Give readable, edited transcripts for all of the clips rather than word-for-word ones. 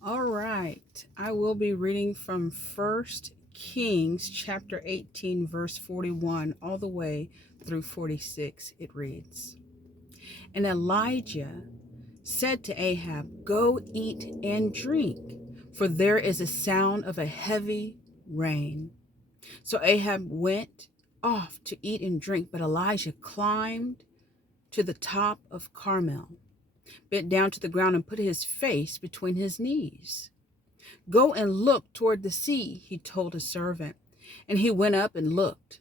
All right. I will be reading from First Kings chapter 18 verse 41 all the way through 46. It reads, "And Elijah said to Ahab, 'Go eat and drink, for there is a sound of a heavy rain.' So Ahab went off to eat and drink, but Elijah climbed to the top of Carmel, bent down to the ground, and put his face between his knees. 'Go and look toward the sea,' he told his servant. And he went up and looked.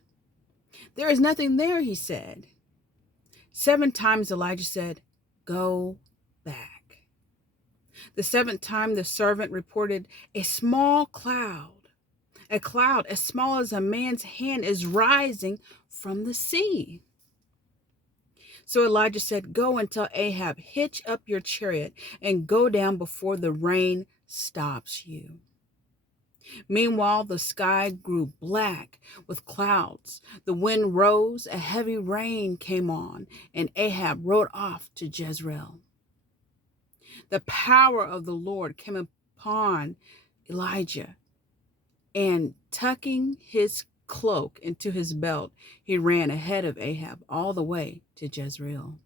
'There is nothing there,' he said. 7 times Elijah said, 'Go back.' The seventh time the servant reported, 'A small cloud, a cloud as small as a man's hand is rising from the sea.' So Elijah said, 'Go and tell Ahab, hitch up your chariot and go down before the rain stops you.' Meanwhile, the sky grew black with clouds. The wind rose, a heavy rain came on, and Ahab rode off to Jezreel. The power of the Lord came upon Elijah, and tucking his cloak into his belt, he ran ahead of Ahab all the way to Jezreel.